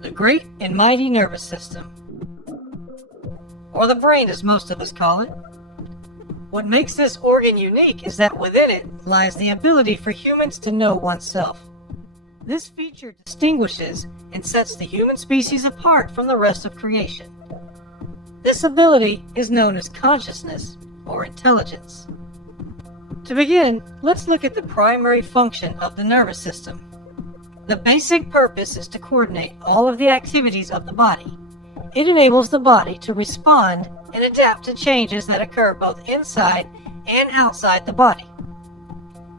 The great and mighty nervous system, or the brain as most of us call it. What makes this organ unique is that within it lies the ability for humans to know oneself. This feature distinguishes and sets the human species apart from the rest of creation. This ability is known as consciousness or intelligence. To begin, let's look at the primary function of the nervous system. The basic purpose is to coordinate all of the activities of the body. It enables the body to respond and adapt to changes that occur both inside and outside the body.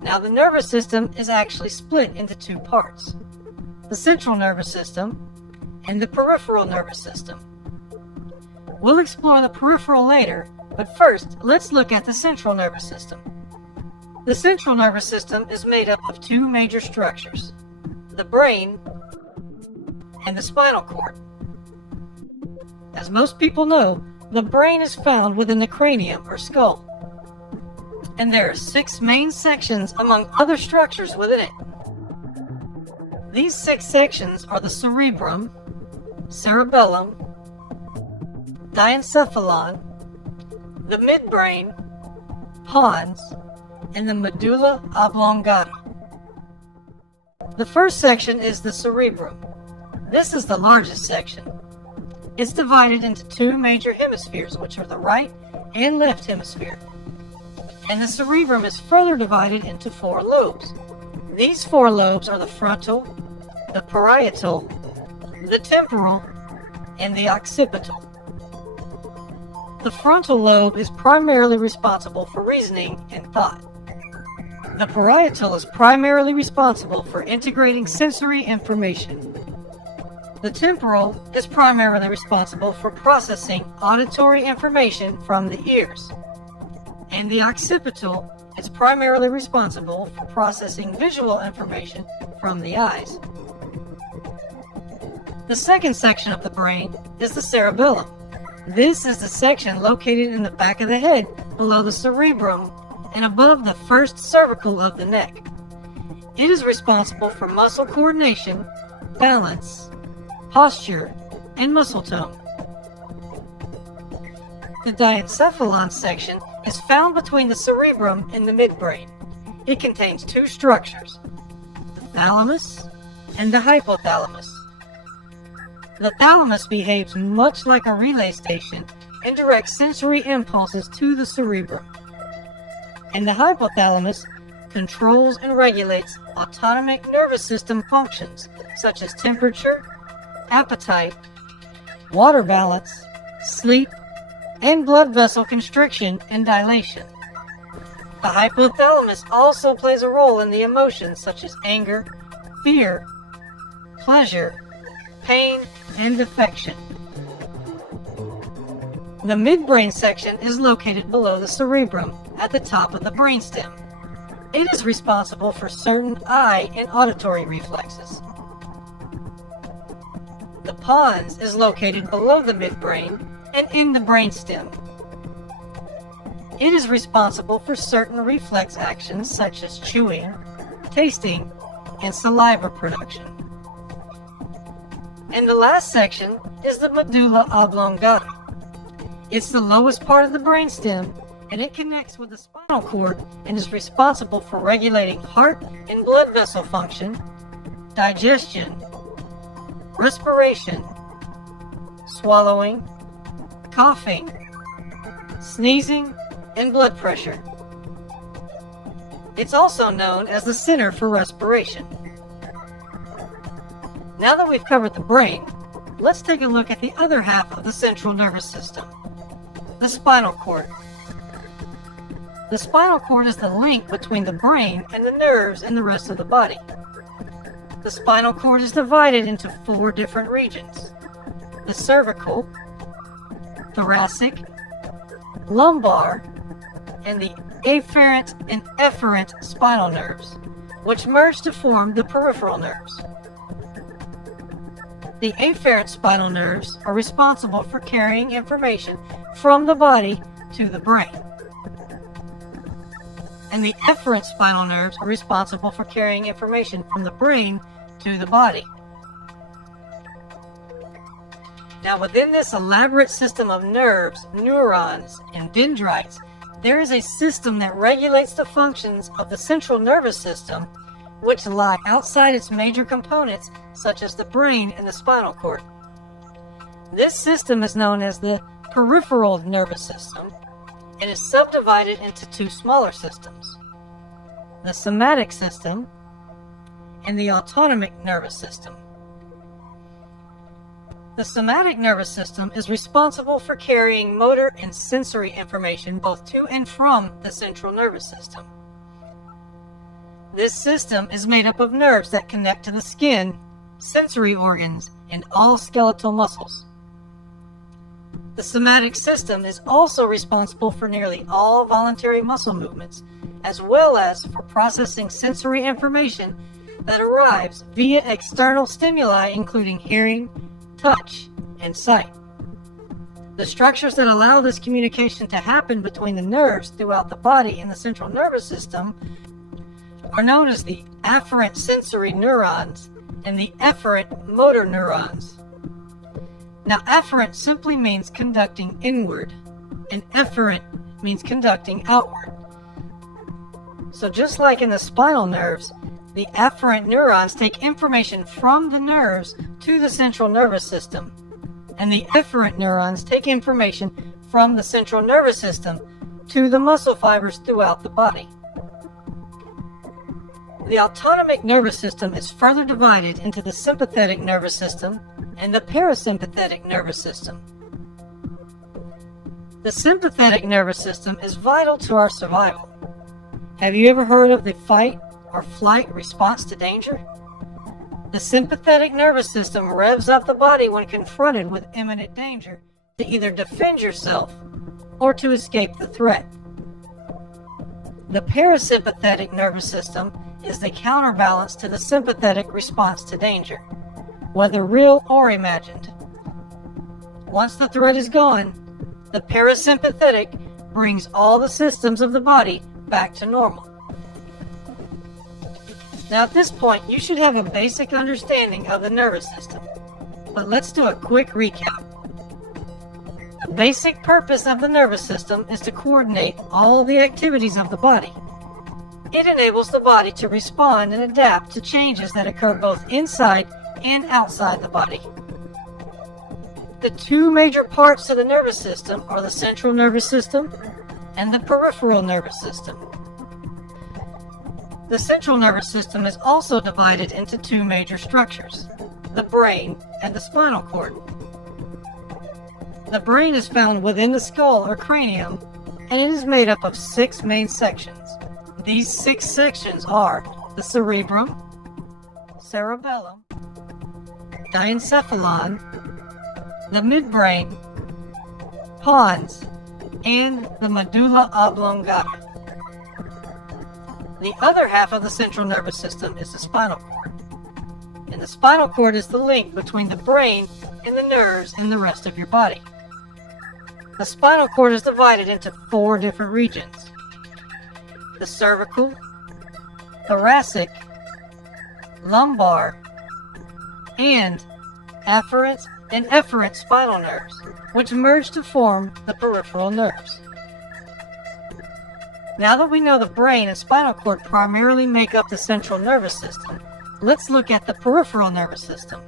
Now, the nervous system is actually split into two parts: the central nervous system and the peripheral nervous system. We'll explore the peripheral later, but first, let's look at the central nervous system. The central nervous system is made up of two major structures: the brain and the spinal cord. As most people know, the brain is found within the cranium or skull, and there are 6 main sections among other structures within it. These 6 sections are the cerebrum, cerebellum, diencephalon, the midbrain, pons, and the medulla oblongata. The first section is the cerebrum. This is the largest section. It's divided into 2 major hemispheres, which are the right and left hemisphere. And the cerebrum is further divided into 4 lobes. These 4 lobes are the frontal, the parietal, the temporal, and the occipital. The frontal lobe is primarily responsible for reasoning and thought. The parietal is primarily responsible for integrating sensory information. The temporal is primarily responsible for processing auditory information from the ears. And the occipital is primarily responsible for processing visual information from the eyes. The second section of the brain is the cerebellum. This is the section located in the back of the head, below the cerebrum, and above the first cervical of the neck. It is responsible for muscle coordination, balance, posture, and muscle tone. The diencephalon section is found between the cerebrum and the midbrain. It contains 2 structures: the thalamus and the hypothalamus. The thalamus behaves much like a relay station and directs sensory impulses to the cerebrum. And the hypothalamus controls and regulates autonomic nervous system functions such as temperature, appetite, water balance, sleep, and blood vessel constriction and dilation. The hypothalamus also plays a role in the emotions such as anger, fear, pleasure, pain, and affection. The midbrain section is located below the cerebrum at the top of the brainstem. It is responsible for certain eye and auditory reflexes. The pons is located below the midbrain and in the brainstem. It is responsible for certain reflex actions such as chewing, tasting, and saliva production. And the last section is the medulla oblongata. It's the lowest part of the brainstem, and it connects with the spinal cord and is responsible for regulating heart and blood vessel function, digestion, respiration, swallowing, coughing, sneezing, and blood pressure. It's also known as the center for respiration. Now that we've covered the brain, let's take a look at the other half of the central nervous system, the spinal cord. The spinal cord is the link between the brain and the nerves and the rest of the body. The spinal cord is divided into 4 different regions: the cervical, thoracic, lumbar, and the afferent and efferent spinal nerves, which merge to form the peripheral nerves. The afferent spinal nerves are responsible for carrying information from the body to the brain. and the efferent spinal nerves are responsible for carrying information from the brain to the body. Now, within this elaborate system of nerves, neurons, and dendrites, there is a system that regulates the functions of the central nervous system, which lie outside its major components, such as the brain and the spinal cord. This system is known as the peripheral nervous system and is subdivided into two smaller systems: the somatic system and the autonomic nervous system. The somatic nervous system is responsible for carrying motor and sensory information both to and from the central nervous system. This system is made up of nerves that connect to the skin, sensory organs, and all skeletal muscles. The somatic system is also responsible for nearly all voluntary muscle movements, as well as for processing sensory information that arrives via external stimuli, including hearing, touch, and sight. The structures that allow this communication to happen between the nerves throughout the body and the central nervous system are known as the afferent sensory neurons and the efferent motor neurons. Now, afferent simply means conducting inward, and efferent means conducting outward. So just like in the spinal nerves, the afferent neurons take information from the nerves to the central nervous system, and the efferent neurons take information from the central nervous system to the muscle fibers throughout the body. The autonomic nervous system is further divided into the sympathetic nervous system and the parasympathetic nervous system. The sympathetic nervous system is vital to our survival. Have you ever heard of the fight or flight response to danger? The sympathetic nervous system revs up the body when confronted with imminent danger to either defend yourself or to escape the threat. The parasympathetic nervous system is the counterbalance to the sympathetic response to danger, whether real or imagined. Once the threat is gone, the parasympathetic brings all the systems of the body back to normal. Now, at this point, you should have a basic understanding of the nervous system, but let's do a quick recap. The basic purpose of the nervous system is to coordinate all the activities of the body. It enables the body to respond and adapt to changes that occur both inside and outside the body. The two major parts to the nervous system are the central nervous system and the peripheral nervous system. The central nervous system is also divided into two major structures, the brain and the spinal cord. The brain is found within the skull or cranium, and it is made up of 6 main sections. These 6 sections are the cerebrum, cerebellum, diencephalon, the midbrain, pons, and the medulla oblongata. The other half of the central nervous system is the spinal cord, and the spinal cord is the link between the brain and the nerves in the rest of your body. The spinal cord is divided into 4 different regions: the cervical, thoracic, lumbar, and afferent and efferent spinal nerves, which merge to form the peripheral nerves. Now that we know the brain and spinal cord primarily make up the central nervous system, let's look at the peripheral nervous system.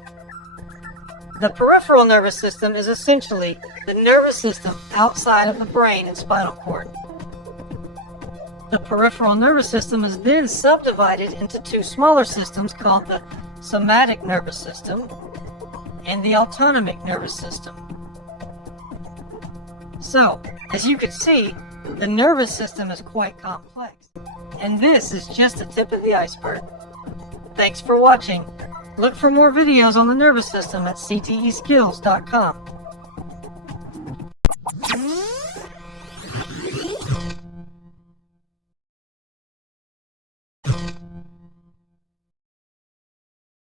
The peripheral nervous system is essentially the nervous system outside of the brain and spinal cord. The peripheral nervous system is then subdivided into 2 smaller systems called the somatic nervous system and the autonomic nervous system. So, as you can see, the nervous system is quite complex, and this is just the tip of the iceberg. Thanks for watching. Look for more videos on the nervous system at cteskills.com.